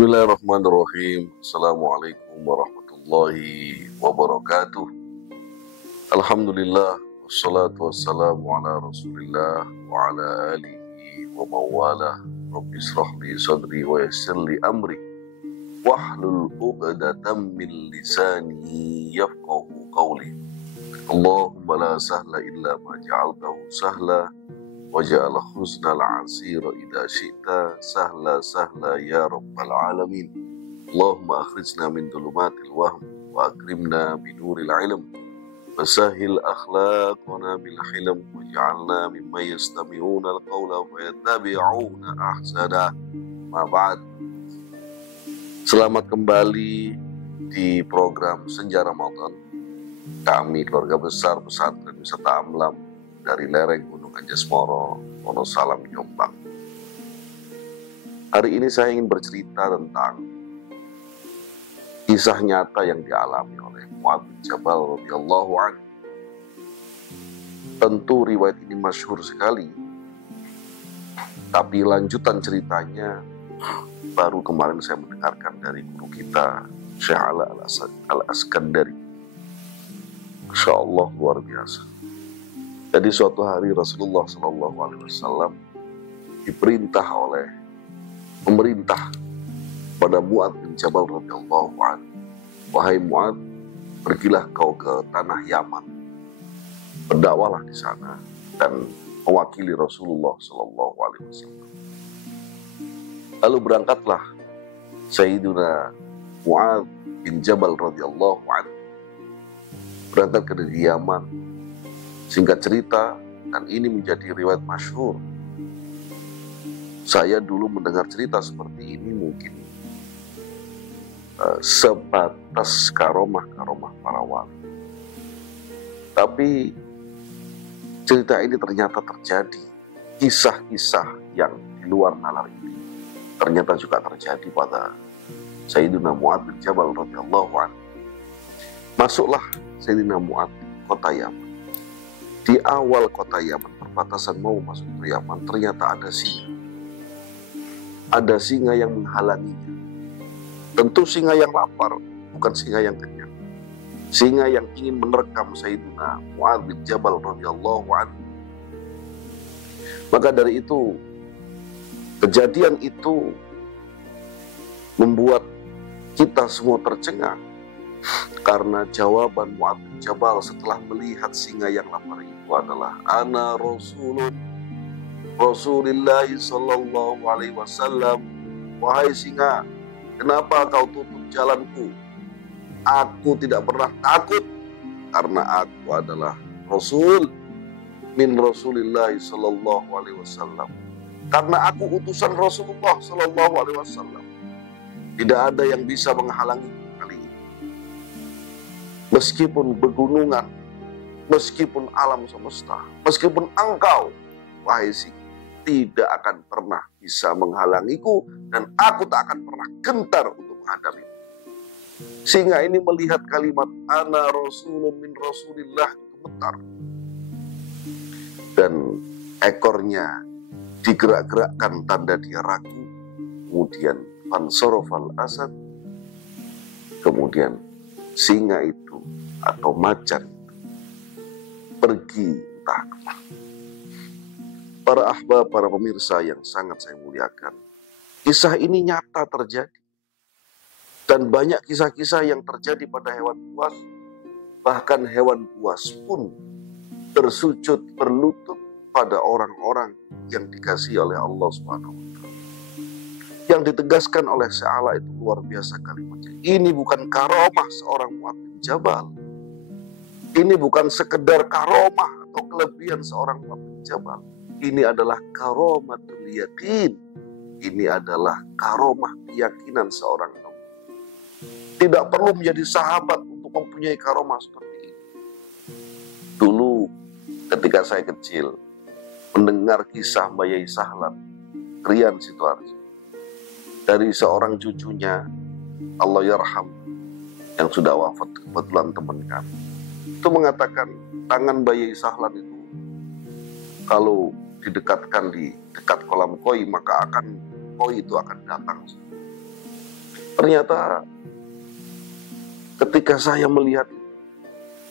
Bismillahirrahmanirrahim. Assalamualaikum warahmatullahi wabarakatuh. Alhamdulillah, wassalatu wassalamu ala rasulillah wa ala alihi wa mawalah. Rabbi israh li sadri wa yassir li amri wahlul uqdatam min lisani yafqahu qawli. Allahumma la sahla illa ma ja'altahu sahla waja'al husnal asira idha syi'ta sahla sahla ya rabbal alamin. Allahumma akhrijna min dhulumatil wahm wa akrimna binuril ilm wa sahil akhlaqana bil hilm waj'alna mimman yastami'una al-qawla wa yattabi'una ahsana. Ma ba'd. Selamat kembali di program Senja Ramadan. Kami keluarga besar pesantren wisata Amlam dari lereng Gunung Anjas-Moro, Wonosalam, Jombang. Hari ini saya ingin bercerita tentang kisah nyata yang dialami oleh Mu'adz bin Jabal radhiyallahu anhu. Tentu riwayat ini masyhur sekali, tapi lanjutan ceritanya baru kemarin saya mendengarkan dari guru kita, Syekh Ala Al-Askandari. Masya Allah, luar biasa. Jadi suatu hari Rasulullah SAW diperintah oleh pemerintah pada Mu'adz bin Jabal radhiyallahu anhu, wahai Mu'adz, pergilah kau ke tanah Yaman, berdakwalah di sana dan mewakili Rasulullah SAW. Lalu berangkatlah Sayyiduna Mu'adz bin Jabal radhiyallahu anhu, berangkat ke negeri Yaman. Singkat cerita, dan ini menjadi riwayat masyhur. Saya dulu mendengar cerita seperti ini mungkin sebatas karomah-karomah para wali. Tapi cerita ini ternyata terjadi. Kisah-kisah yang di luar nalar ini ternyata juga terjadi pada Sayyidina Mu'adz bin Jabal radhiyallahu anhu. Masuklah Sayyidina Mu'adz kota Yaman. Di awal kota Yaman, perbatasan mau masuk ke Yaman, ternyata ada singa. Ada singa yang menghalanginya. Tentu singa yang lapar, bukan singa yang kenyang. Singa yang ingin menerkam Sayyidina Mu'adz bin Jabal radhiyallahu anhu. Maka dari itu, kejadian itu membuat kita semua tercengang. Karena jawaban Mu'adz bin Jabal setelah melihat singa yang lapar itu adalah ana Rasulullah sallallahu alaihi wasallam. Wahai singa, kenapa kau tutup jalanku? Aku tidak pernah takut karena aku adalah Rasul min Rasulillah sallallahu alaihi wasallam. Karena aku utusan Rasulullah sallallahu alaihi wasallam. Tidak ada yang bisa menghalangi. Meskipun pegunungan, meskipun alam semesta, meskipun engkau, wahai singa, tidak akan pernah bisa menghalangiku dan aku tak akan pernah gentar untuk menghadapi. Singa ini melihat kalimat ana rasulun min rasulillah gemetar. Dan ekornya digerak-gerakkan tanda dia ragu. Kemudian fansorofal asad. Kemudian singa itu atau macan pergi entah kemana. Para ahbab, para pemirsa yang sangat saya muliakan, kisah ini nyata terjadi. Dan banyak kisah-kisah yang terjadi pada hewan buas. Bahkan hewan buas pun bersujud berlutut pada orang-orang yang dikasihi oleh Allah Subhanahu wa Ta'ala. Yang ditegaskan oleh Sya'ala itu luar biasa kalimatnya. Ini bukan karomah seorang Mu'adz bin Jabal. Ini bukan sekedar karomah atau kelebihan seorang Mu'adz bin Jabal. Ini adalah karomatul yakin. Ini adalah karomah keyakinan seorang nabi. Tidak perlu menjadi sahabat untuk mempunyai karomah seperti ini. Dulu ketika saya kecil mendengar kisah Mbak Yai Sahlan, Rian Situarjo, dari seorang cucunya, Allah yarham, yang sudah wafat, kebetulan teman kami, itu mengatakan tangan bayi Sahlan itu kalau didekatkan di dekat kolam koi, maka koi itu akan datang. Ternyata ketika saya melihat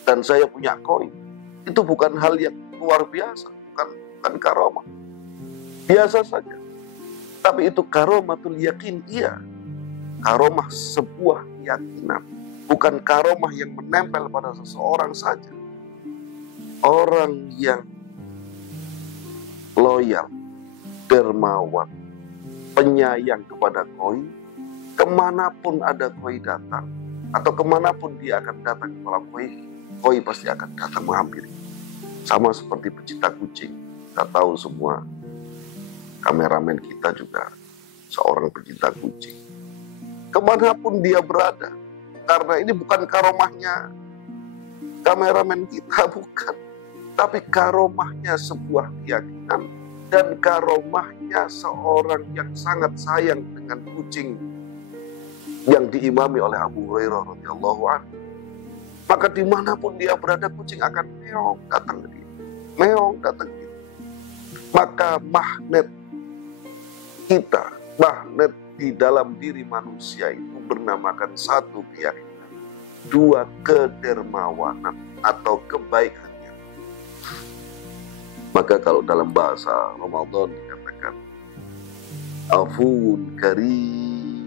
dan saya punya koin, itu bukan hal yang luar biasa, bukan karomah, biasa saja. Tapi itu karomatul yakin, iya, karomah sebuah keyakinan, bukan karomah yang menempel pada seseorang saja. Orang yang loyal, dermawan, penyayang kepada koi, kemanapun ada koi datang, atau kemanapun dia akan datang kepada koi pasti akan datang menghampiri. Sama seperti pecinta kucing, kita tahu semua, kameramen kita juga seorang pecinta kucing. Kemanapun dia berada, karena ini bukan karomahnya kameramen kita, bukan, tapi karomahnya sebuah keyakinan dan karomahnya seorang yang sangat sayang dengan kucing yang diimami oleh Abu Hurairah radhiyallahu anhu. Maka dimanapun dia berada, kucing akan meong datang ke dia, meong datang ke dia. Maka magnet kita, magnet di dalam diri manusia itu bernamakan satu keyakinan, dua kedermawanan atau kebaikan. Maka kalau dalam bahasa Ramadan dikatakan Afuun Karim,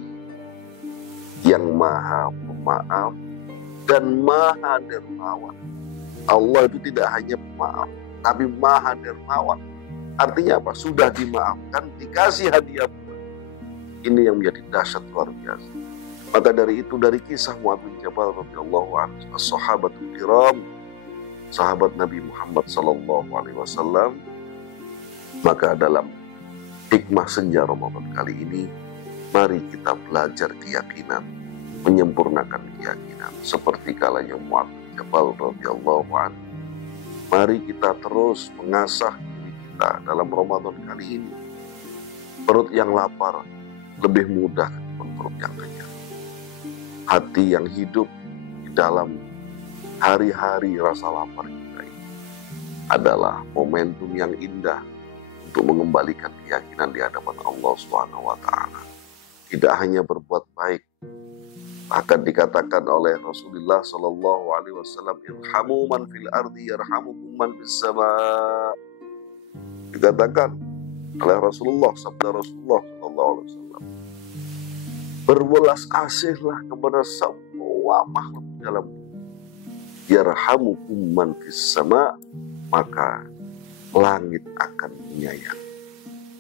yang maha pemaaf dan maha dermawan. Allah itu tidak hanya pemaaf, tapi maha dermawan. Artinya apa? Sudah dimaafkan, dikasih hadiah. Ini yang menjadi dahsyat luar biasa. Maka dari itu, dari kisah Mu'adz bin Jabal radhiyallahu anhu, as-sahabatul kiram, sahabat Nabi Muhammad SAW, maka dalam hikmah senja Ramadan kali ini, mari kita belajar keyakinan, menyempurnakan keyakinan seperti kalanya Mu'adz bin Jabal radhiyallahu anhu. Mari kita terus mengasah diri kita dalam Ramadan kali ini. Perut yang lapar lebih mudah ketimbang perut yang kenyang. Hati yang hidup di dalam hari-hari rasa lapar kita ini adalah momentum yang indah untuk mengembalikan keyakinan di hadapan Allah SWT. Tidak hanya berbuat baik, bahkan dikatakan oleh Rasulullah SAW, irhamu man fil ardi yarhamukum man fis sama. Dikatakan oleh Rasulullah, sabda Rasulullah SAW, berwelas asihlah kepada semua makhluk dalam bumi. Yarhamukum man fis sama, maka langit akan menyayangi.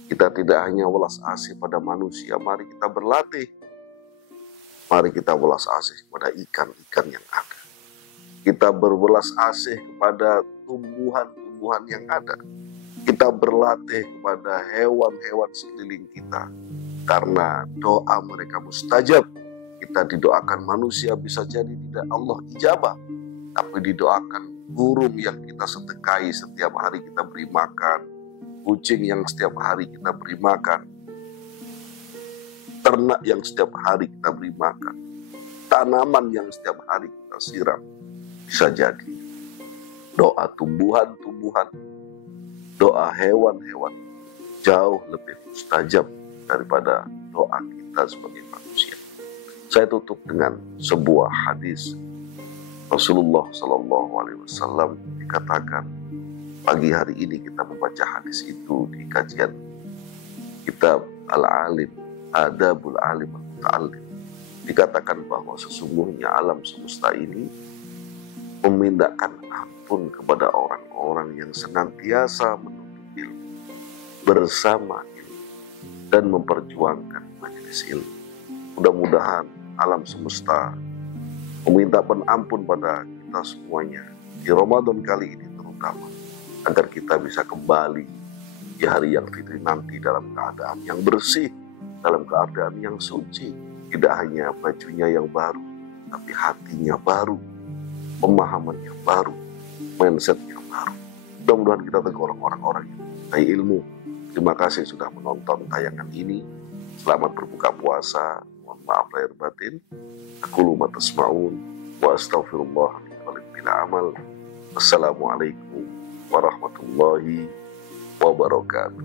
Kita tidak hanya welas asih pada manusia, mari kita berlatih. Mari kita welas asih kepada ikan-ikan yang ada. Kita berwelas asih kepada tumbuhan-tumbuhan yang ada. Kita berlatih kepada hewan-hewan sekeliling kita. Karena doa mereka mustajab. Kita didoakan manusia bisa jadi tidak Allah ijabah, tapi didoakan burung yang kita sedekahi setiap hari kita beri makan, kucing yang setiap hari kita beri makan, ternak yang setiap hari kita beri makan, tanaman yang setiap hari kita siram. Bisa jadi doa tumbuhan-tumbuhan, doa hewan-hewan jauh lebih mustajab daripada doa kita sebagai manusia. Saya tutup dengan sebuah hadis Rasulullah SAW dikatakan, pagi hari ini kita membaca hadis itu di kajian kitab Al-Alim, Adabul Alim Al-Muta'allim. Dikatakan bahwa sesungguhnya alam semesta ini memintakan ampun kepada orang-orang yang senantiasa menuntut ilmu, bersama ilmu, dan memperjuangkan majelis ilmu. Mudah-mudahan alam semesta meminta ampun pada kita semuanya di Ramadan kali ini terutama, agar kita bisa kembali di hari yang fitri nanti dalam keadaan yang bersih, dalam keadaan yang suci. Tidak hanya bajunya yang baru, tapi hatinya baru, pemahamannya baru, mindsetnya baru. Mudah-mudahan kita tegur orang-orang yang mencintai ilmu. Terima kasih sudah menonton tayangan ini. Selamat berbuka puasa. Mohon maaf lahir batin. Aqulu ma tasma'un wa astaghfirullah li amal. Wassalamualaikum warahmatullahi wabarakatuh.